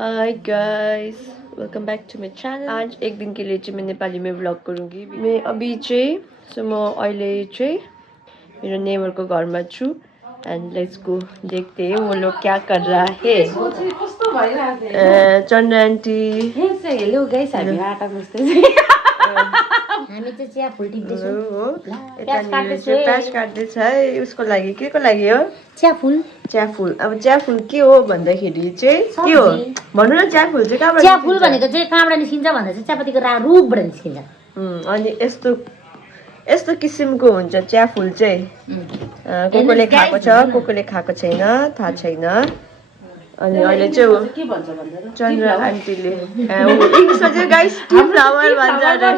Hi guys, welcome back to my channel. आज एक दिन के लिए चाहिँ मैं नेपाली में व्लॉग करूँगी। मैं अभी चाहिँ म अहिले चाहिँ मेरो नेबर को घर में छु एंड लेट्स गो देखते हैं वो लोग क्या कर रहा है। चंद्र आंटी हेलो गाइस, हामी आटा जस्तै हामी चाहिँ चिया फुल टिप्दैछौँ हो। प्याज काट्दैछ है। उसको लागि के को लागि हो? चिया फुल। चिया फुल। अब चिया फुल के हो भन्दाखेरि चाहिँ के हो भन्नु न? चिया फुल चाहिँ कहाँबाट? चिया फुल भनेको चाहिँ कहाँबाट निस्किन्छ भन्दा चाहिँ चियापत्तीको रुखबाट निस्किन्छ। अनि यस्तो यस्तो किसिमको हुन्छ चिया फुल चाहिँ। कोकोले खाएको छ, कोकोले खाएको छैन, थाहा छैन। अनि अहिले चाहिँ के भन्छ भन्दा चन्द्र आन्टीले इंग्लिशमा चाहिँ गाइस टी फ्लावर भन्छ अरे।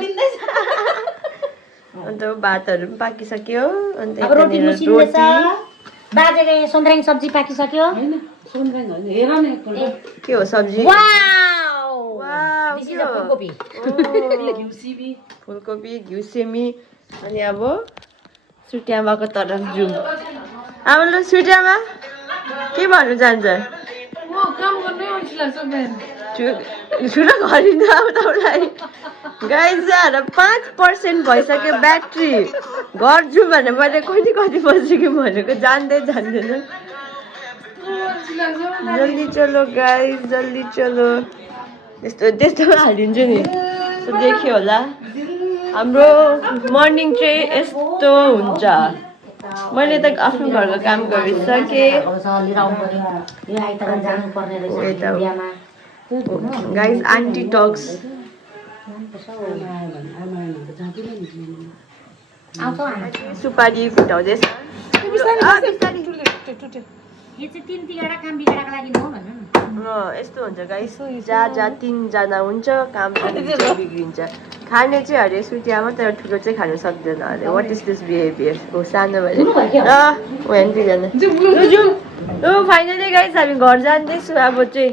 अन्त भातहरु पनि पाकिसक्यो। अन्त रोटी मुसिँदैछ। बाजेको सोन्द्राङ सब्जी पाकिसक्यो। हैन, सोन्द्राङ हैन, हेर न एकपल्ट के हो सब्जी? Wow wow, this is a फुलकोपी। घिउसिमी, फुलकोपी, घिउसिमी। अनि अब सुट्यामाको तरफ जाउँ। अब ल सुट्यामा के भन्नु चाहन्छ? म काम गर्नै अल्छी लाग्छ बिहान। छुरा गरिन अब तपाईलाई। गाइस यार 5% भइसक्यो ब्याट्री। घर जाउँ भने मैले कति बजिसक्यो भनेको जान्दै जान्दैन। जल्दी चलो गाइस, जल्दी चलो। त्यस्तो हालिदिन्छु नि। सो देख्यो होला हाम्रो मर्निङ चाहिँ यस्तो हुन्छ। मैले त आफ्नो घरको काम गरिसके। Guys aunty talks. सुपारी फुटाउँदैछ। यस्तो हुन्छ गाइस। जहाँ 3 जना हुन्छ काम बिग्रिन्छ। खाने चाहिँ अरे सुटियामा, तर ठुलो चाहिँ खानु सक्दैन अरे। What is this behaviour? हो सानो भएर फाइनली गाइस हामी घर जाँदैछु। अब चाहिँ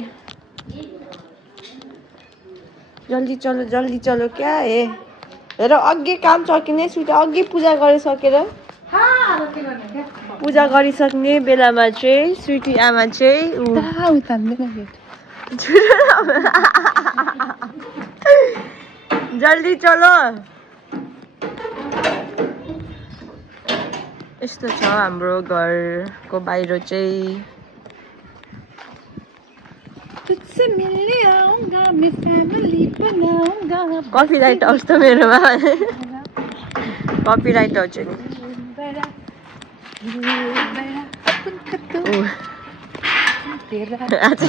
जल्दी चलो क्या है। हेर अघि काम सकिने सुटे अघि पूजा गरिसकेर पूजा गरिसक्ने बेलामा चाहिँ स्विटी आमा चाहिँ जल्दी चलो। यस्तो छ हाम्रो घरको बाहिर चाहिँ। कपिराइट आउँछ त मेरोमा। कपिराइट आउँछ नि।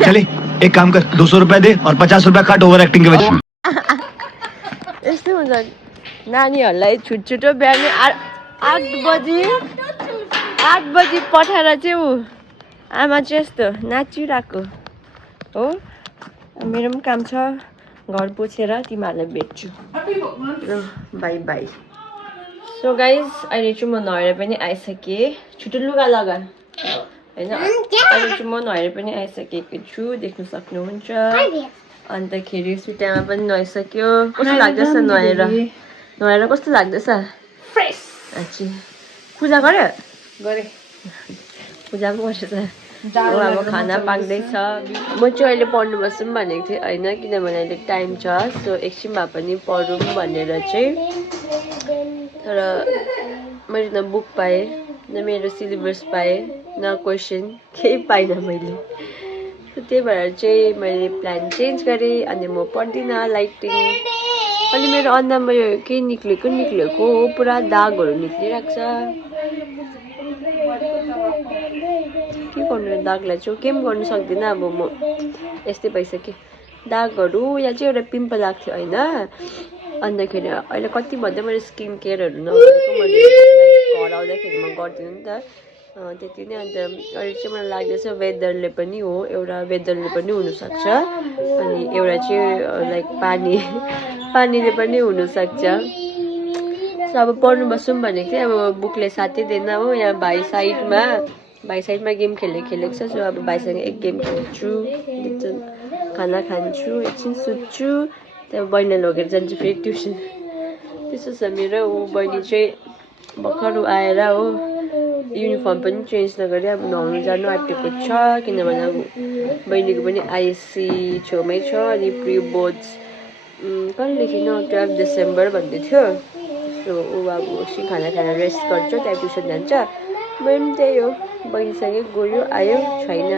चले एक काम कर 200 रुपया दे और 50 रुपया काट ओवर एक्टिंग के वजह। यस्तै हुन्छ नानीहरूलाई छुटछुटो बिहान 8 बजी पठाएर चाहिँ आमा चाहिँ यस्तो नाचिरहेको हो। मेरो पनि काम छ, घर पोछेर तिमीहरूलाई भेट्छु। By by. सो गाइस अहिले चाहिँ म नुहाएर पनि आइसकेँ। छिटो लुगा लगा होइन। अहिले चाहिँ म नुहाएर पनि आइसकेको छु, देख्न सक्नुहुन्छ। अन्तखेरि सुट्यामा पनि नुहाइसक्यो। कस्तो लाग्दैछ नुहाएर कस्तो लाग्दैछ? फ्रेस। अच्छा पूजा गर्यो? गरे। पूजा पनि गरेछ। अब खाना पाक्दैछ। म चाहिँ अहिले पढ्नु बस्छु भनेको थिएँ होइन, किनभने अहिले टाइम छ। सो एकछिन भए पनि पढौँ भनेर चाहिँ। तर मैले न बुक पाएँ, न मेरो सिलेबस पाएँ, न क्वेसन, केही पाइनँ मैले। त्यही भएर चाहिँ मैले प्लान चेन्ज गरेँ। अनि म पढ्दिनँ लाइटिङ। अनि मेरो अनुहारमा यो केही निक्लेको पुरा दागहरू निक्लिरहेको छ। के गर्नु दागलाई चाहिँ केही पनि गर्नु सक्दिनँ। अब म यस्तै भइसकेँ। दागहरू यहाँ चाहिँ एउटा पिम्पल आएको थियो होइन। अन्तखेरि अहिले कति भन्दा मैले स्किन केयरहरू नगरेको। मैले घर आउँदाखेरि म गर्दिनँ नि त, त्यति नै। अन्त अहिले चाहिँ मलाई लाग्दैछ वेदरले पनि हो, एउटा वेदरले पनि हुनसक्छ। अनि एउटा चाहिँ लाइक पानीले पनि हुनसक्छ। सो अब पढ्नु बस्छौँ भनेको थिएँ। अब बुकले साथै दिएन हो। यहाँ भाइ साइडमा गेम खेलेको छ। सो अब भाइसँग एक गेम खेल्छु, एकछिन खाना खान्छु, एकछिन सुत्छु, त्यहाँबाट बहिनीलाई लगेर जान्छु फेरि ट्युसन। त्यस्तो छ मेरो। बहिनी चाहिँ भर्खर आएर हो युनिफर्म पनि चेन्ज नगरी अब नुहाउनु जानु आँटेको छ किनभने अब बहिनीको पनि आइएससी छेउमै छ अनि प्री बोर्ड्स कहिलेदेखि 12 डिसेम्बर भन्दै थियो सो ऊ अब एकछिन खाना खाएर रेस्ट गर्छ त्यहाँ ट्युसन जान्छ मैले पनि त्यही हो बहिनीसँगै गयो आयो छैन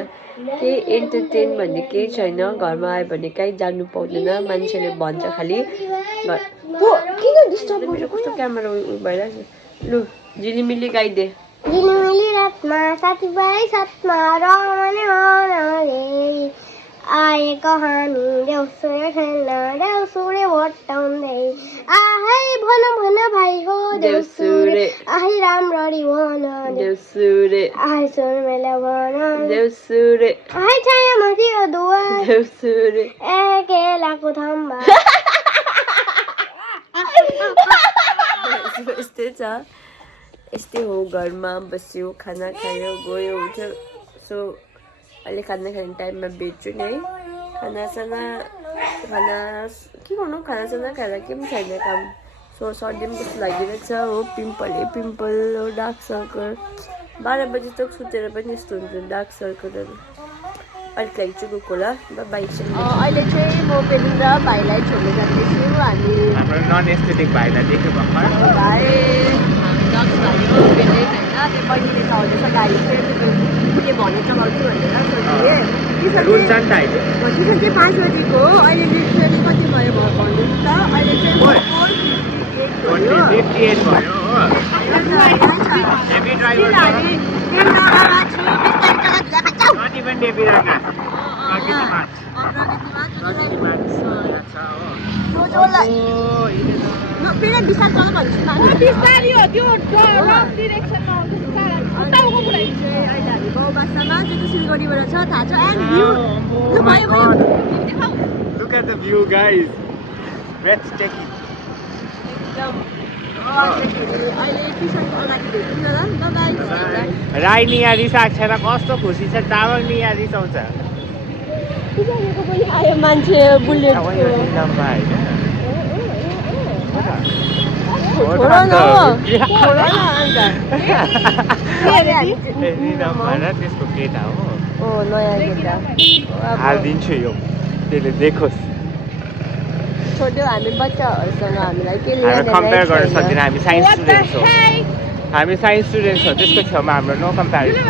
केही एन्टरटेन भन्ने केही छैन घरमा आयो भने कहीँ जानु पाउँदैन मान्छेले भन्छ खालि किन डिस्टर्ब मेरो कस्तो क्यामेरा उयो भइरहेको छ लु झिलिमिली गाइदे झिलिमिली रातमा साथीभाइ साथमा रमाउने मनाउने आएको हामी देउसुरे खेल्न देउसुरे भट्टाउँदै आहै भन भन भाइ हो देउसुरे आहै राम्ररी भन देउसुरे आहै सुरमेला भन देउसुरे आहै छाया माथि अदुवा देउसुरे ए केलाको थम्बा यस्तै छ यस्तै हो घरमा बस्यो खाना खायो गयो उठ्यो सो अहिले खाना खाने टाइममा बेच्छु नि है खाना के गर्नु खानासाना खाएर के पनि छैन काम सो सर्दी पनि कस्तो लागिरहेछ हो पिम्पल हो डार्क सर्कल 12 बजी तक सुतेर पनि यस्तो हुन्छ डार्क सर्कलहरू अलिक लागि चाहिँ गएको होला बाई अहिले चाहिँ म पेलिङ र भाइलाई छोड्नु जाँदैछु हामी हाम्रो नन एस्थेटिक भाइलाई देख्यो भर्खर भाइ डक्स भाइ हो पेलिङ होइन त्यो बहिनीले चलाउँदैछ गाडी चाहिँ के भन्नु चलाउँछु भनेर सोधेँ रुन्छ नि त अहिले ट्युसन चाहिँ 5 बजीको हो अहिले लिटरली कति भयो भन्नु त अहिले चाहिँ 58 भयो हो heavy driver not even Devi Raga. Look at the view, guys. Breathtaking. Rai नि यहाँ रिसाएको छैन कस्तो खुसी छ तामाङ नि यहाँ रिसाउँछ आयो मान्छे बुलेट त्यसको केटा हो नयाँ केटा हालिदिन्छु यो त्यसले देखोस् छोड्यो हामी बच्चाहरूसँग हामीलाई के कम्पेयर गर्न सक्दैन हामी साइन्स स्टुडेन्ट्स हो हामी साइन्स स्टुडेन्ट्स हो त्यसको छेउमा हाम्रो नो कम्पेरिजन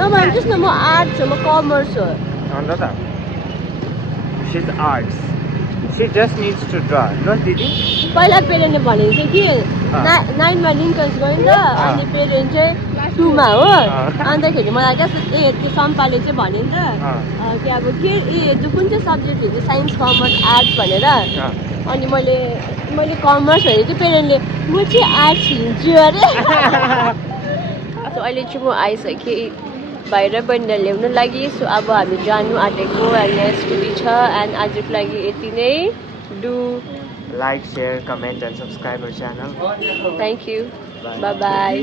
नभन्छ न म आर्ट्स हो म कमर्स हो अन्त त she is arts she just needs to draw न दिदी पहिला पेरेन्टले भनेको थियो कि 9मा लिङ्कन्स गयो नि त अनि पेरेन्ट चाहिँ 2मा हो अन्तखेरि मलाई जस्तो त्यो सम्पाले चाहिँ भन्यो नि त कि अब के कुन चाहिँ सब्जेक्ट हुन्छ साइन्स कमर्स आर्ट्स भनेर अनि मैले कमर्स भनेको चाहिँ पेरेन्टले म चाहिँ आर्ट्स लिन्छु अरे अहिले चाहिँ म आइसकेँ भाइ र बहिनीलाई ल्याउनु लागि सो अब हामी जानु आँटेको यहाँ स्कुटी छ एन्ड आजको लागि यति नै do like share comment and subscribe our channel thank you bye by